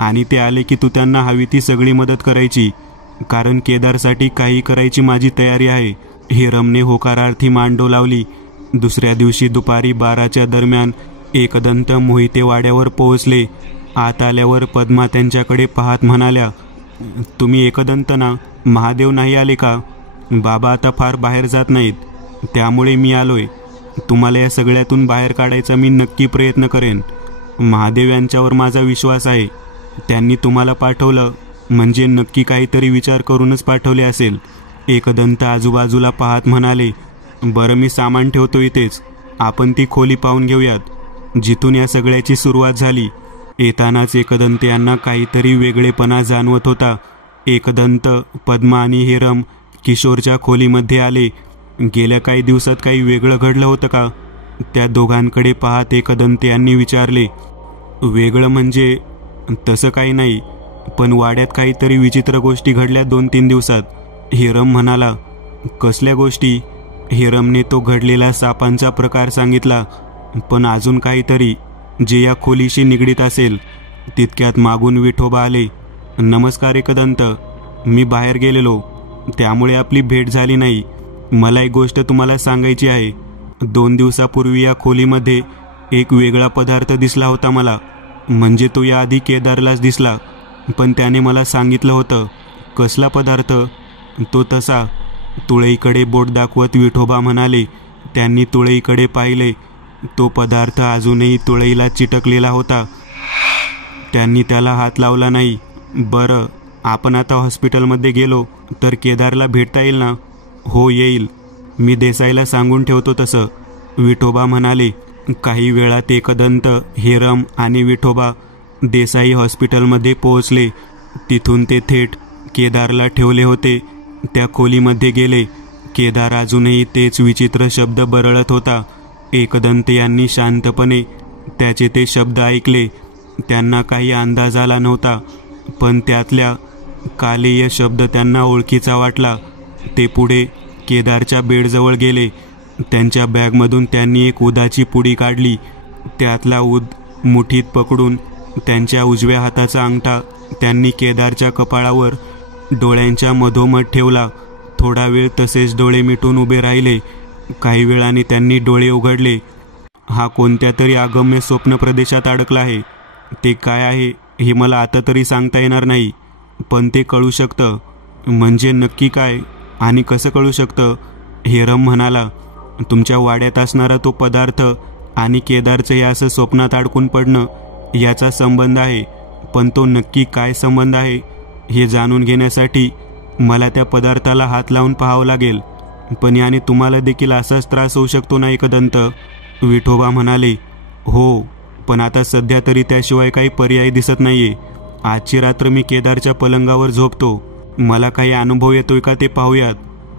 आणि ते आले की तू त्यांना हवी ती सगळी मदत करायची, कारण केदारसाठी काही करायची माझी तयारी आहे. हिरमने होकारार्थी मान डोलावली. दुसऱ्या दिवशी दुपारी 12च्या दरम्यान एकदंत मोहिते वाड्यावर पोहोचले. आत आल्यावर पद्मा त्यांच्याकडे पाहत म्हणाल्या, तुम्ही एकदंत ना? महादेव नाही आले का? बाबा आता फार बाहेर जात नाहीत, त्यामुळे मी आलोय. तुम्हाला या सगळ्यातून बाहेर काढायचा मी नक्की प्रयत्न करेन. महादेव यांच्यावर माझा विश्वास आहे. त्यांनी तुम्हाला पाठवलं म्हणजे नक्की काहीतरी विचार करूनच पाठवले असेल. एकदंत आजूबाजूला पाहत म्हणाले, बरं, मी सामान ठेवतो इथेच. आपण ती खोली पाहून घेऊयात, जिथून या सगळ्याची सुरुवात झाली. येतानाच एकदंत यांना काहीतरी वेगळेपणा जाणवत होता. एकदंत, पद्मा आणि हिरम किशोरच्या खोलीमध्ये आले. गेल्या काही दिवसात काही वेगळं घडलं होतं का? त्या दोघांकडे पाहत एकदंत यांनी विचारले. वेगळं म्हणजे तसं काही नाही, पण वाड्यात काहीतरी विचित्र गोष्टी घडल्या 2-3 दिवसात. हिरम म्हणाला. कसल्या गोष्टी? हिरमने तो घडलेला सापांचा प्रकार सांगितला. पण अजून काहीतरी जे या खोलीशी निगडीत असेल. तितक्यात मागून विठोबा आले. नमस्कार एकदंत, मी बाहेर गेलेलो, त्यामुळे आपली भेट झाली नाही. मला एक गोष्ट तुम्हाला सांगायची आहे. 2 दिवसापूर्वी या खोलीमध्ये एक वेगळा पदार्थ दिसला होता मला. म्हणजे तो याआधी केदारलाच दिसला, पण त्याने मला सांगितलं होतं. कसला पदार्थ? तो तसा. तुळईकडे बोट दाखवत विठोबा म्हणाले. त्यांनी तुळईकडे पाहिले. तो पदार्थ अजूनही तुळईला चिटकलेला होता. त्यांनी त्याला हात लावला नाही. बरं, आपण आता हॉस्पिटलमध्ये गेलो तर केदारला भेटता येईल ना? हो, येईल. मी देसाईला सांगून ठेवतो तसं, विठोबा म्हणाले. काही वेळात एकदंत, हिरम आणि विठोबा देसाई हॉस्पिटलमध्ये पोहोचले. तिथून ते थेट केदारला ठेवले होते त्या खोलीमध्ये गेले. केदार अजूनही तेच विचित्र शब्द बरळत होता. एकदंत यांनी शांतपणे त्याचे ते शब्द ऐकले. त्यांना काही अंदाज आला नव्हता, पण त्यातल्या कालेय शब्द त्यांना ओळखीचा वाटला. ते पुढे केदारच्या बेडजवळ गेले. त्यांच्या बॅगमधून त्यांनी एक उदाची पुडी काढली. त्यातला उद मुठीत पकडून त्यांच्या उजव्या हाताचा अंगठा त्यांनी केदारच्या कपाळावर डोळ्यांच्या मधोमध ठेवला. थोडा वेळ तसेच डोळे मिटून उभे राहिले. काही वेळाने त्यांनी डोळे उघडले. हा कोणत्या तरी अगम्य स्वप्न प्रदेशात अडकला आहे. ते काय आहे हे मला आता तरी सांगता येणार नाही, पण ते कळू शकतं. म्हणजे नक्की काय आणि कसं कळू शकतं? हिरम म्हणाला. तुमच्या वाड्यात असणारा तो पदार्थ आणि केदारचं हे असं स्वप्नात अडकून पडणं याचा संबंध आहे. पण तो नक्की काय संबंध आहे हे जाणून घेण्यासाठी मला त्या पदार्थाला हात लावून पाहावं लागेल. पण याने तुम्हाला देखील असाच त्रास होऊ शकतो ना एकदंत? विठोबा म्हणाले. हो, पण आता सध्या तरी त्याशिवाय काही पर्याय दिसत नाहीये. आजची रात्र मी केदारच्या पलंगावर झोपतो. मला काही अनुभव येतोय का ते पाहूयात.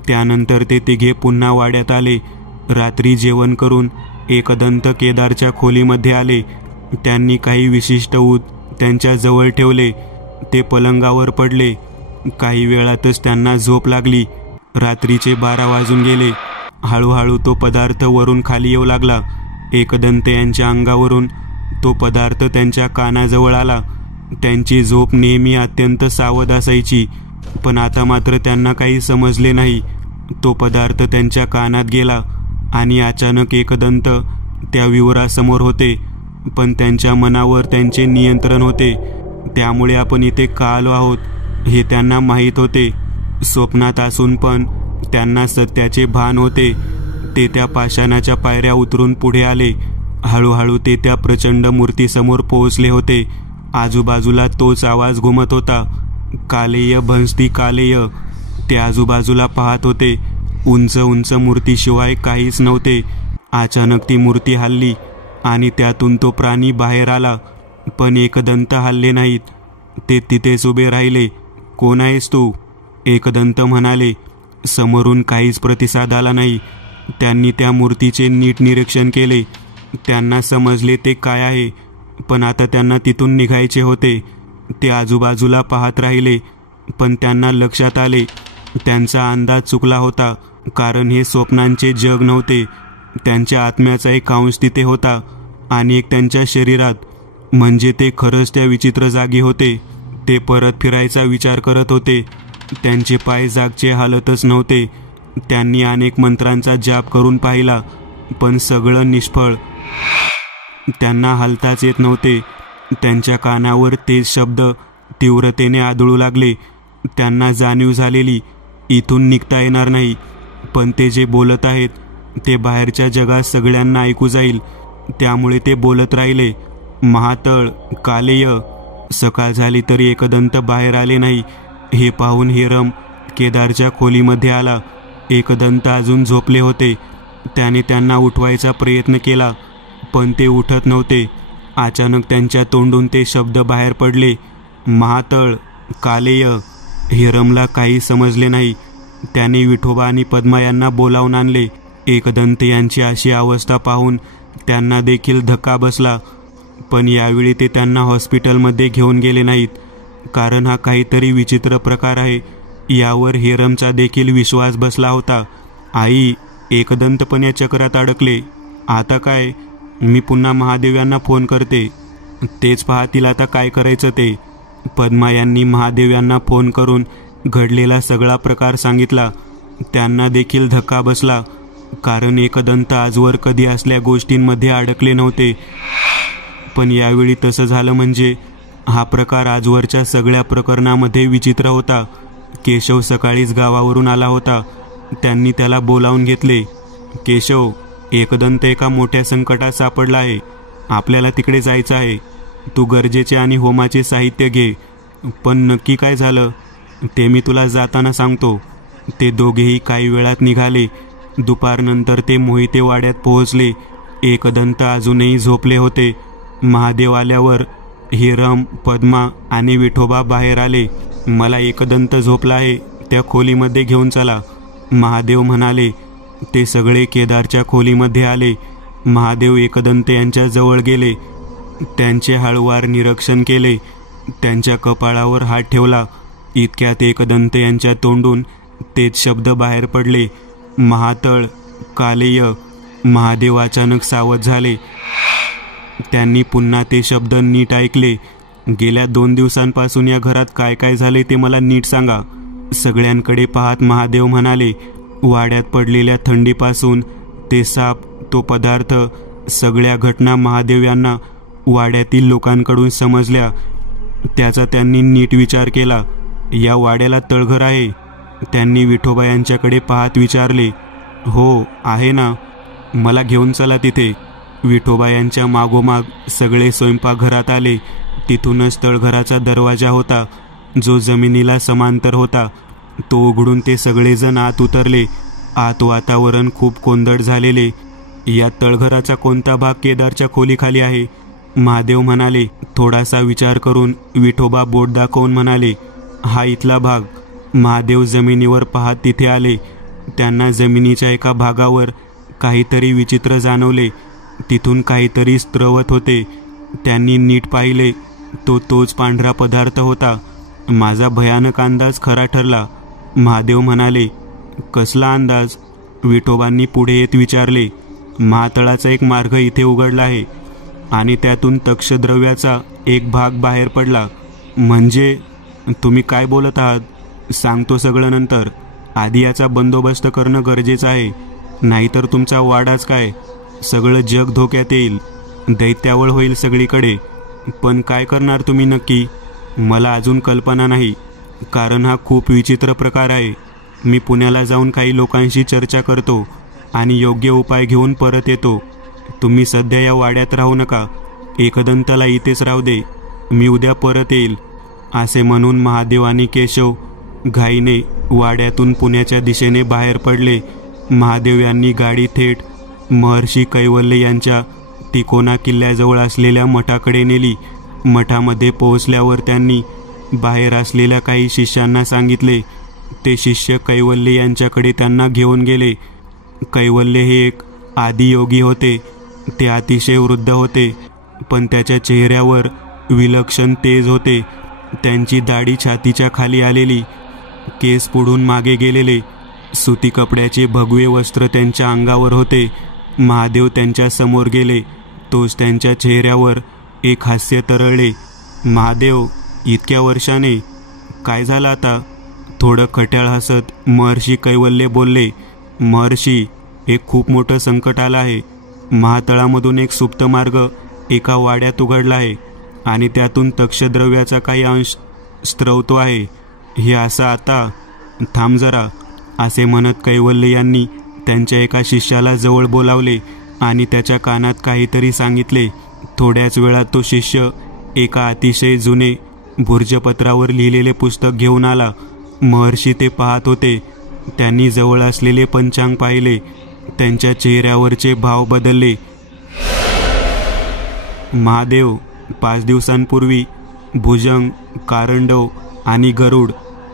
त्यानंतर ते तिघे पुन्हा वाड्यात आले. रात्री जेवण करून एकदंत केदारच्या खोलीमध्ये आले. त्यांनी काही विशिष्ट ऊद त्यांच्या जवळ ठेवले. ते पलंगावर पडले. काही वेळातच त्यांना झोप लागली. रात्रीचे 12 वाजून गेले. हळूहळू तो पदार्थ वरून खाली येऊ लागला. एकदंत यांच्या अंगावरून तो पदार्थ त्यांच्या कानाजवळ आला. त्यांची झोप नेहमी अत्यंत सावध असायची, पण आता मात्र त्यांना काही समजले नाही. तो पदार्थ त्यांच्या कानात गेला आणि अचानक एकदंत त्या विवरासमोर होते, पण त्यांच्या मनावर त्यांचे नियंत्रण होते. त्यामुळे आपण इथे का आलो आहोत हे त्यांना माहीत होते. स्वप्नात असून पण त्यांना सत्याचे भान होते. ते त्या पाषाणाच्या पायऱ्या उतरून पुढे आले. हळूहळू ते त्या प्रचंड मूर्तीसमोर पोहोचले होते. आजूबाजूला तोच आवाज घुमत होता. कालेय भंसती कालेय. ते आजूबाजूला पाहत होते. उंच उंच मूर्तीशिवाय काहीच नव्हते. अचानक ती मूर्ती हलली आणि त्यातून तो प्राणी बाहेर आला, पण एकदंत हलले नाहीत. ते तिथेच उभे राहिले. कोण आहेस तू? एकदंत म्हणाले. समोरून काहीच प्रतिसाद आला नाही. त्यांनी त्या मूर्तीचे नीट निरीक्षण केले. त्यांना समजले ते काय आहे, पण आता त्यांना तिथून निघायचे होते. ते आजूबाजूला पाहत राहिले, पण त्यांना लक्षात आले त्यांचा अंदाज चुकला होता, कारण हे स्वप्नांचे जग नव्हते. त्यांच्या आत्म्याचा एक अंश तिथे होता आणि एक त्यांच्या शरीरात. म्हणजे ते खरंच त्या विचित्र जागी होते. ते परत फिरायचा विचार करत होते. त्यांचे पाय जागचे हालतच नव्हते. त्यांनी अनेक मंत्रांचा जाप करून पाहिला, पण सगळं निष्फळ. त्यांना हलताच येत नव्हते. त्यांच्या कानावर तेच शब्द तीव्रतेने आदळू लागले. त्यांना जाणीव झालेली इथून निघता येणार नाही, पण ते जे बोलत आहेत ते बाहेरच्या जगात सगळ्यांना ऐकू जाईल. त्यामुळे ते बोलत राहिले, महातळ, कालेय. सकाळ झाली तरी एकदंत बाहेर आले नाही. हे पाहून हिरम केदारच्या खोलीमध्ये आला. एकदंत अजून झोपले होते. त्याने त्यांना उठवायचा प्रयत्न केला, पण ते उठत नव्हते. अचानक त्यांच्या तोंडून ते शब्द बाहेर पडले, महातळ, कालेय. हिरमला काही समजले नाही. त्याने विठोबा आणि पद्मा यांना बोलावून आणले. एकदंत यांची अशी अवस्था पाहून त्यांना देखील धक्का बसला, पण यावेळी ते त्यांना हॉस्पिटलमध्ये घेऊन गेले नाहीत, कारण हा काहीतरी विचित्र प्रकार आहे यावर हिरमचा देखील विश्वास बसला होता. आई, एकदंत पण या चक्रात अडकले. आता काय? मी पुन्हा महादेव यांना फोन करते, तेच पाहतील आता काय करायचं ते. पद्मा यांनी महादेव यांना फोन करून घडलेला सगळा प्रकार सांगितला. त्यांना देखील धक्का बसला, कारण एकदंत आजवर कधी असल्या गोष्टींमध्ये अडकले नव्हते. पण यावेळी तसं झालं म्हणजे हा प्रकार आजवरच्या सगळ्या प्रकरणामध्ये विचित्र होता. केशव सकाळीच गावावरून आला होता. त्यांनी त्याला बोलावून घेतले. केशव, एकदंत एका मोठ्या संकटात सापडला आहे. आपल्याला तिकडे जायचं आहे. तू गरजेचे आणि होमाचे साहित्य घे. पण नक्की काय झालं ते मी तुला जाताना सांगतो. ते दोघेही काही वेळात निघाले. दुपारनंतर ते मोहिते वाड्यात पोहोचले. एकदंत अजूनही झोपले होते. महादेव आल्यावर हिरम, पद्मा आणि विठोबा बाहेर आले. मला एकदंत झोपला आहे, त्या खोलीमध्ये घेऊन चला, महादेव म्हणाले. ते सगळे केदारच्या खोलीमध्ये आले. महादेव एकदंत यांच्या जवळ गेले. त्यांचे हळूवार निरीक्षण केले. त्यांच्या कपाळावर हात ठेवला. इतक्यात एकदंत यांच्या तोंडून तेच शब्द बाहेर पडले, महातळ, कालेय. महादेव अचानक सावध झाले. त्यांनी पुन्हा ते शब्द नीट ऐकले. गेल्या 2 दिवसांपासून या घरात काय काय झाले ते मला नीट सांगा. सगळ्यांकडे पाहत महादेव म्हणाले. वाड्यात पडलेल्या थंडीपासून ते साप, तो पदार्थ, सगळ्या घटना महादेव यांना वाड्यातील लोकांकडून समजल्या. त्याचा त्यांनी नीट विचार केला. या वाड्याला तळघर आहे? त्यांनी विठोबा यांच्याकडे पाहत विचारले. हो आहे ना, मला घेऊन चला तिथे. विठोबा यांच्या मागोमाग सगळे स्वयंपाकघरात आले. तिथूनच तळघराचा दरवाजा होता, जो जमिनीला समांतर होता. तो उघडून ते सगळेजण आत उतरले. आत वातावरण खूप कोंदट झालेले. या तळघराचा कोणता भाग केदारच्या खोलीखाली आहे? महादेव म्हणाले. थोडासा विचार करून विठोबा बोट दाखवून म्हणाले, हा इथला भाग. महादेव जमिनीवर पाहत तिथे आले. त्यांना जमिनीच्या एका भागावर काहीतरी विचित्र जाणवले. तिथून काहीतरी स्त्रवत होते. त्यांनी नीट पाहिले. तोच पांढरा पदार्थ होता. माझा भयानक अंदाज खरा ठरला, महादेव म्हणाले. कसला अंदाज? विठोबांनी पुढे येत विचारले. महातळाचा एक मार्ग इथे उघडला आहे आणि त्यातून तक्षद्रव्याचा एक भाग बाहेर पडला. म्हणजे तुम्ही काय बोलत आहात? सांगतो सगळं नंतर. आधी याचा बंदोबस्त करणं गरजेचं आहे, नाहीतर तुमचा वाडाच काय, सगळं जग धोक्यात येईल. दैत्यावळ होईल सगळीकडे. पण काय करणार तुम्ही नक्की? मला अजून कल्पना नाही, कारण हा खूप विचित्र प्रकार आहे. मी पुण्याला जाऊन काही लोकांशी चर्चा करतो आणि योग्य उपाय घेऊन परत येतो. तुम्ही सध्या या वाड्यात राहू नका. एकदंतला इथेच राहू दे. मी उद्या परत येईल. असे म्हणून महादेव आणि केशव घाईने वाड्यातून पुण्याच्या दिशेने बाहेर पडले. महादेव यांनी गाडी थेट महर्षी कैवल्य यांच्या तिकोना किल्ल्याजवळ असलेल्या मठाकडे नेली. मठामध्ये पोहोचल्यावर त्यांनी बाहेर असलेल्या काही शिष्यांना सांगितले. ते शिष्य कैवल्य यांच्याकडे त्यांना घेऊन गेले. कैवल्य हे एक आदियोगी होते. ते अतिशय वृद्ध होते, पण त्याच्या चेहऱ्यावर विलक्षण तेज होते. त्यांची दाढी छातीच्या खाली आलेली, केस पुढून मागे गेलेले, सुती कपड्याचे भगवे वस्त्र त्यांच्या अंगावर होते. महादेव त्यांच्या समोर गेले. तोच त्यांच्या चेहऱ्यावर एक हास्य तरळले. महादेव, इतक्या वर्षाने काय झालं आता? थोडं खट्याळ हसत महर्षी कैवल्य बोलले. महर्षी, एक खूप मोठं संकट आलं आहे. महातळामधून एक सुप्त मार्ग एका वाड्यात उघडला आहे आणि त्यातून तक्षद्रव्याचा काही अंश स्त्रवतो आहे. हे असं आता? थांब जरा, असे म्हणत कैवल्य यांनी त्यांच्या एका शिष्याला जवळ बोलावले आणि त्याच्या कानात काहीतरी सांगितले. थोड्याच वेळात तो शिष्य एका अतिशय जुने भुर्जपत्रावर लिहिलेले पुस्तक घेऊन आला. महर्षी ते पाहत होते. त्यांनी जवळ असलेले पंचांग पाहिले. त्यांच्या चेहऱ्यावरचे भाव बदलले. महादेव, 5 दिवसांपूर्वी भुजंग, कारंडव आणि गरुड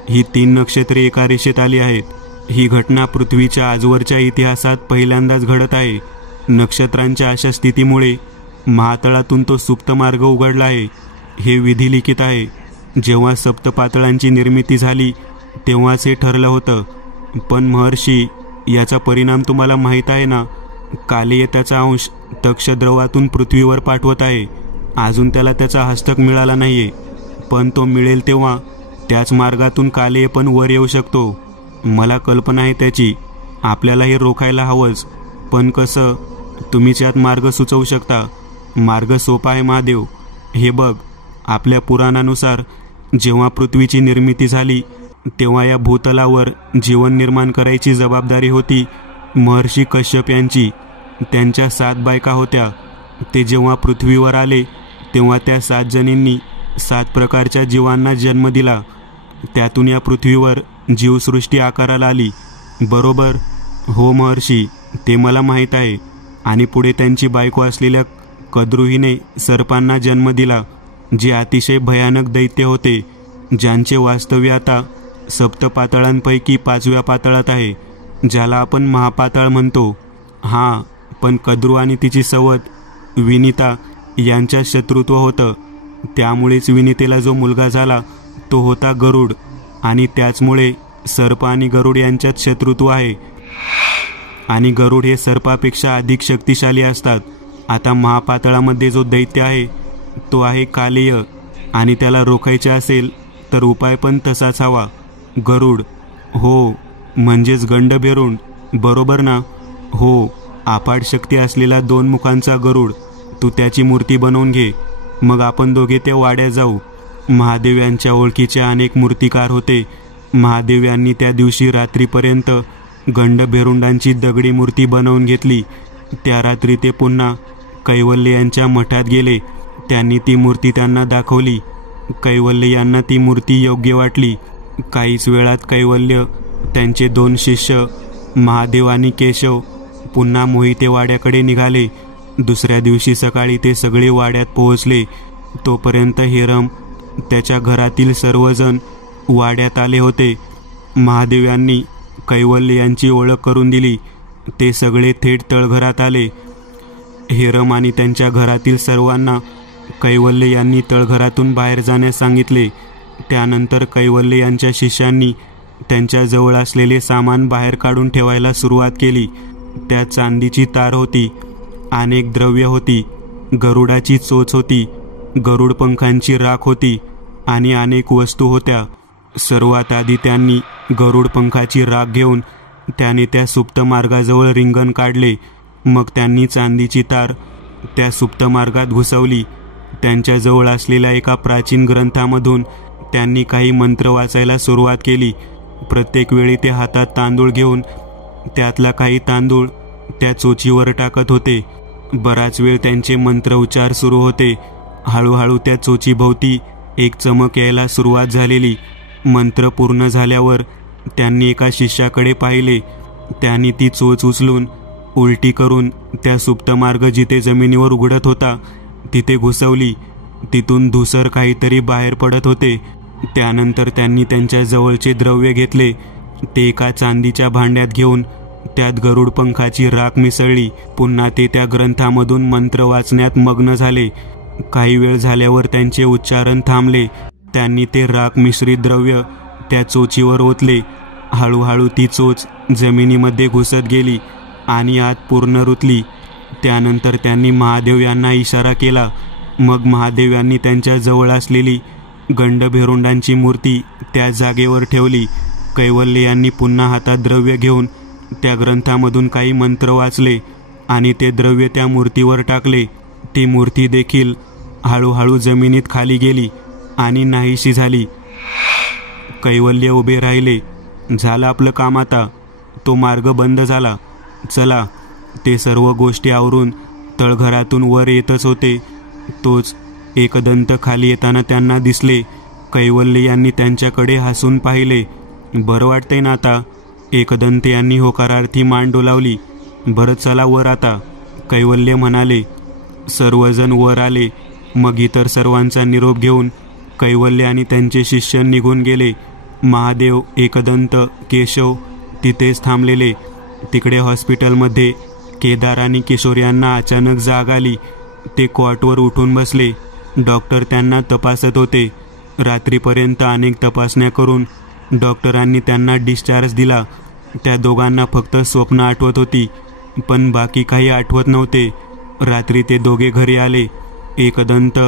ही 3 नक्षत्रे एका रेषेत आली आहेत. ही घटना पृथ्वीच्या आजवरच्या इतिहासात पहिल्यांदाच घडत आहे. नक्षत्रांच्या अशा स्थितीमुळे महातळातून तो सुप्त मार्ग उघडला आहे. हे विधिलिखित आहे. जेव्हा सप्तपातळांची निर्मिती झाली तेव्हाच हे ठरलं होतं. पण महर्षी, याचा परिणाम तुम्हाला माहीत आहे ना? कालेय त्याचा अंश तक्षद्रवातून पृथ्वीवर पाठवत आहे. अजून त्याला त्याचा हस्तक मिळाला नाहीये, पण तो मिळेल तेव्हा त्याच मार्गातून कालेय पण वर येऊ शकतो. मला कल्पना आहे त्याची. आपल्याला हे रोखायला हवंच, पण कसं? तुम्हीच यात मार्ग सुचवू शकता. मार्ग सोपा आहे महादेव. हे बघ, आपल्या पुराणानुसार जेव्हा पृथ्वीची निर्मिती झाली तेव्हा या भूतलावर जीवन निर्माण करायची जबाबदारी होती महर्षी कश्यप यांची. त्यांच्या 7 बायका होत्या. ते जेव्हा पृथ्वीवर आले तेव्हा त्या 7 जणींनी 7 प्रकारच्या जीवांना जन्म दिला. त्यातून या पृथ्वीवर जीवसृष्टी आकाराला आली. बरोबर? हो महर्षी, ते मला माहीत आहे. आणि पुढे त्यांची बायको असलेल्या कद्रुहीने सर्पांना जन्म दिला, जे अतिशय भयानक दैत्य होते, ज्यांचे वास्तव्य आता सप्तपातळांपैकी 5व्या पातळात आहे, ज्याला आपण महापाताळ म्हणतो. हां, पण कद्रू आणि तिची सवत विनिता यांच्यात शत्रुत्व होतं. त्यामुळेच विनितेला जो मुलगा झाला तो होता गरुड, आणि त्याचमुळे सर्प आणि गरुड यांच्यात शत्रुत्व आहे. आणि गरुड हे सर्पापेक्षा अधिक शक्तिशाली असतात. आता महापातळामध्ये जो दैत्य आहे तो आहे कालेय, आणि त्याला रोखायचे असेल तर उपाय पण तसाच हवा. गरुड. हो, म्हणजेच गंडभेरुंड. बरोबर ना? हो, अफाट शक्ती असलेला 2 मुखांचा गरुड. तू त्याची मूर्ती बनवून घे. मग आपण दोघे त्या वाड्यात जाऊ. महादेव यांच्या ओळखीचे अनेक मूर्तिकार होते. महादेव यांनी त्या दिवशी रात्रीपर्यंत गंडभेरुंडांची दगडी मूर्ती बनवून घेतली. त्या रात्री ते पुन्हा कैवल्य यांच्या मठात गेले. त्यांनी ती मूर्ती त्यांना दाखवली. कैवल्य यांना ती मूर्ती योग्य वाटली. काहीच वेळात कैवल्य, त्यांचे 2 शिष्य महादेव आणि केशव पुन्हा मोहिते वाड्याकडे निघाले. दुसऱ्या दिवशी सकाळी ते सगळे वाड्यात पोहोचले. तोपर्यंत हेरम, त्याच्या घरातील सर्वजण वाड्यात आले होते. महादेव यांनी कैवल्य यांची ओळख करून दिली. ते सगळे थेट तळघरात आले. हेरम आणि त्यांच्या घरातील सर्वांना कैवल्य यांनी तळघरातून बाहेर जाण्यास सांगितले. त्यानंतर कैवल्य यांच्या शिष्यांनी त्यांच्या जवळ असलेले सामान बाहेर काढून ठेवायला सुरुवात केली. त्यात चांदीची तार होती, अनेक द्रव्य होती, गरुडाची चोच होती, गरुड पंखांची राख होती आणि अनेक वस्तू होत्या. सर्वात आधी त्यांनी गरुड पंखाची राख घेऊन त्याने त्या सुप्त मार्गाजवळ रिंगण काढले. मग त्यांनी चांदीची तार त्या सुप्त मार्गात घुसवली. त्यांच्याजवळ असलेल्या एका प्राचीन ग्रंथामधून त्यांनी काही मंत्र वाचायला सुरुवात केली. प्रत्येक वेळी ते हातात तांदूळ घेऊन त्यातला काही तांदूळ त्या चोचीवर टाकत होते. बराच वेळ त्यांचे मंत्र उच्चार सुरू होते. हळूहळू त्या चोचीभोवती एक चमक यायला सुरुवात झालेली. मंत्र पूर्ण झाल्यावर त्यांनी एका शिष्याकडे पाहिले. त्यांनी ती चोच उचलून उलटी करून त्या सुप्त मार्ग जिथे जमिनीवर उघडत होता तिथे घुसवली. तिथून धुसर काहीतरी बाहेर पडत होते. त्यानंतर त्यांनी त्यांच्या जवळचे द्रव्य घेतले. ते एका चांदीच्या भांड्यात घेऊन त्यात गरुड पंखाची राख मिसळली. पुन्हा ते त्या ग्रंथामधून मंत्र वाचण्यात मग्न झाले. काही वेळ झाल्यावर त्यांचे उच्चारण थांबले. त्यांनी ते राख मिश्रित द्रव्य त्या चोचीवर ओतले. हळूहळू ती चोच जमिनीमध्ये घुसत गेली आणि आत पूर्ण रुतली. त्यानंतर त्यांनी महादेव यांना इशारा केला. मग महादेव यांनी त्यांच्या जवळ असलेली गंडभेरुंडांची मूर्ती त्या जागेवर ठेवली. कैवल्य यांनी पुन्हा हातात द्रव्य घेऊन त्या ग्रंथामधून काही मंत्र वाचले आणि ते द्रव्य त्या मूर्तीवर टाकले. ती मूर्ती देखील हळूहळू जमिनीत खाली गेली आणि नाहीशी झाली. कैवल्य उभे राहिले. झालं आपलं काम आता. तो मार्ग बंद झाला. चला. ते सर्व गोष्टी आवरून तळघरातून वर येतच होते. तोच एकदंत खाली येताना त्यांना दिसले. कैवल्य यांनी त्यांच्याकडे हसून पाहिले. बरं वाटतंय ना आता? एकदंत यांनी होकारार्थी मान डोलावली. बरं चला वर आता, कैवल्य म्हणाले. सर्वजण वर आले. मग इतर सर्वांचा निरोप घेऊन कैवल्य आणि त्यांचे शिष्य निघून गेले. महादेव, एकदंत, केशव तिथेच थांबलेले. तिकडे हॉस्पिटलमध्ये केदार आणि किशोर यांना अचानक जाग आली. ते कॉटवर उठून बसले. डॉक्टर त्यांना तपासत होते. रात्रीपर्यंत अनेक तपासण्या करून डॉक्टरांनी त्यांना डिस्चार्ज दिला. त्या दोघांना फक्त स्वप्न आठवत होती, पण बाकी काही आठवत नव्हते. रात्री ते दोघे घरी आले. एकदंत,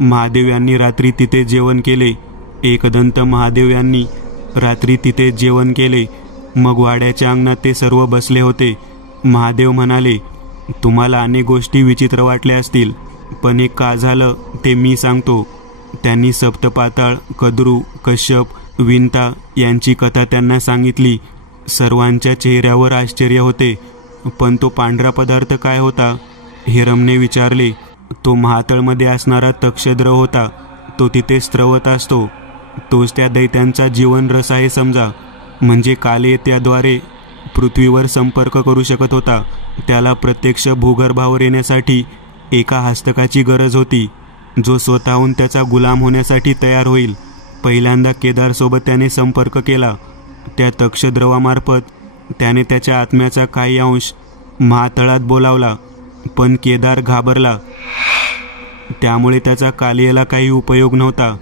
महादेव यांनी रात्री तिथे जेवण केले. एकदंत, महादेव यांनी रात्री तिथे जेवण केले. मग वाड्याच्या अंगणात ते सर्व बसले होते. महादेव म्हणाले, तुम्हाला अनेक गोष्टी विचित्र वाटल्या असतील, पण एक का झालं ते मी सांगतो. त्यांनी सप्तपाताळ, कद्रू, कश्यप, विंता यांची कथा त्यांना सांगितली. सर्वांच्या चेहऱ्यावर आश्चर्य होते. पण तो पांढरा पदार्थ काय होता? हिरमने विचारले. तो महातळमध्ये असणारा तक्षद्र होता. तो तिथे स्त्रवत असतो. तोच त्या दैत्यांचा जीवन रस आहे समजा. म्हणजे काले त्याद्वारे पृथ्वीवर संपर्क करू शकत होता. त्याला प्रत्यक्ष भूगर्भावर येण्यासाठी एका हस्तकाची गरज होती, जो स्वतःहून त्याचा गुलाम होण्यासाठी तयार होईल. पहिल्यांदा केदारसोबत त्याने संपर्क केला. त्या तक्षद्रवामार्फत त्याने त्याच्या आत्म्याचा काही अंश महातळात बोलावला. पण केदार घाबरला. त्यामुळे त्याचा कालियेला काही उपयोग नव्हता.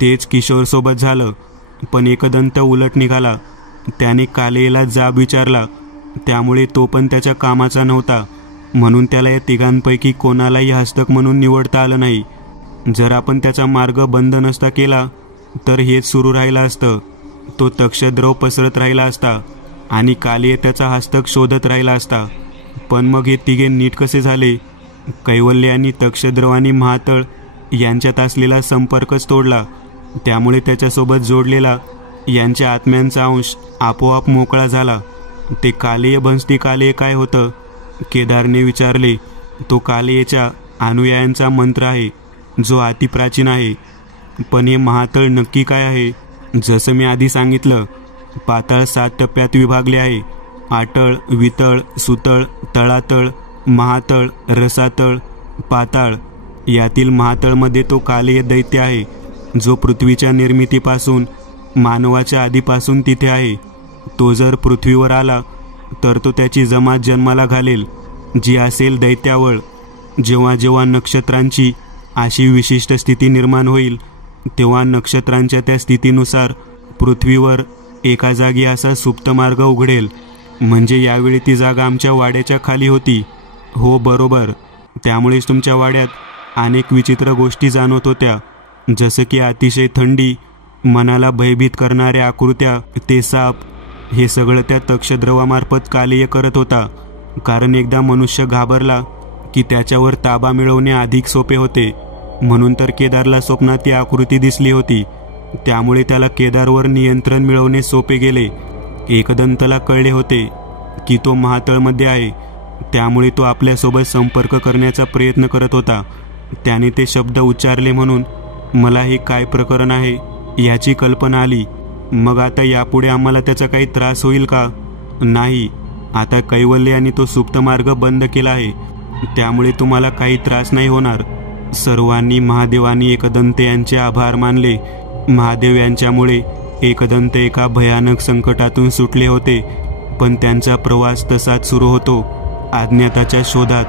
तेच किशोरसोबत झालं. पण एकदंत उलट निघाला. त्याने कालियेला जाब विचारला. त्यामुळे तो पण त्याच्या कामाचा नव्हता. म्हणून त्याला या तिघांपैकी कोणालाही हस्तक म्हणून निवडता आलं नाही. जर आपण त्याचा मार्ग बंद नसता केला तर हेच सुरू राहिलं असतं. तो तक्षद्रव पसरत राहिला असता आणि कालिये त्याचा हस्तक शोधत राहिला असता. पण मग हे तिघे नीट कसे झाले? कैवल्य यांनी तक्षद्रव आणि महातळ यांच्यात असलेला संपर्कच तोडला. त्यामुळे त्याच्यासोबत जोडलेला यांच्या आत्म्यांचा अंश आपोआप मोकळा झाला. ते कालिय भंसती कालिय काय होतं? केदारने विचारले. तो कालियेच्या अनुयायांचा मंत्र आहे, जो अतिप्राचीन आहे. पण हे महातळ नक्की काय आहे? जसं मी आधी सांगितलं, पाताळ 7 टप्प्यात विभागले आहे. आटळ, वितळ, सुतळ, तळातळ, महातळ, रसातळ, पाताळ. यातील महातळमध्ये तो कालिय दैत्य आहे, जो पृथ्वीच्या निर्मितीपासून मानवाच्या आधीपासून तिथे आहे. तो जर पृथ्वीवर आला तर तो त्याची जमात जन्माला घालेल, जी असेल दैत्यावळ. जेव्हा जेव्हा नक्षत्रांची अशी विशिष्ट स्थिती निर्माण होईल, तेव्हा नक्षत्रांच्या त्या स्थितीनुसार पृथ्वीवर एका जागी असा सुप्त मार्ग उघडेल. म्हणजे यावेळी ती जागा आमच्या वाड्याच्या खाली होती. हो, बरोबर. त्यामुळेच तुमच्या वाड्यात अनेक विचित्र गोष्टी जाणवत होत्या, जसं की अतिशय थंडी, मनाला भयभीत करणाऱ्या आकृत्या, ते साप. हे सगळं त्या तक्षद्रवामार्फत कालिय करत होता. कारण एकदा मनुष्य घाबरला की त्याच्यावर ताबा मिळवणे अधिक सोपे होते. म्हणून तर केदारला स्वप्नात ती आकृती दिसली होती. त्यामुळे त्याला केदारवर नियंत्रण मिळवणे सोपे गेले. एकदंतला कळले होते की तो महातळमध्ये आहे. त्यामुळे तो आपल्यासोबत संपर्क करण्याचा प्रयत्न करत होता. त्याने ते शब्द उच्चारले म्हणून मला हे काय प्रकरण आहे याची कल्पना आली. मग आता यापुढे आम्हाला त्याचा काही त्रास होईल का? नाही, आता कैवल्य यांनी तो सुप्त मार्ग बंद केला आहे, त्यामुळे तुम्हाला काही त्रास नाही होणार. सर्वांनी महादेव आणि एकदंत यांचे आभार मानले. महादेव यांच्यामुळे एकदंत एका भयानक संकटातून सुटले होते, पण त्यांचा प्रवास तसाच सुरू होतो, अज्ञाताच्या शोधात.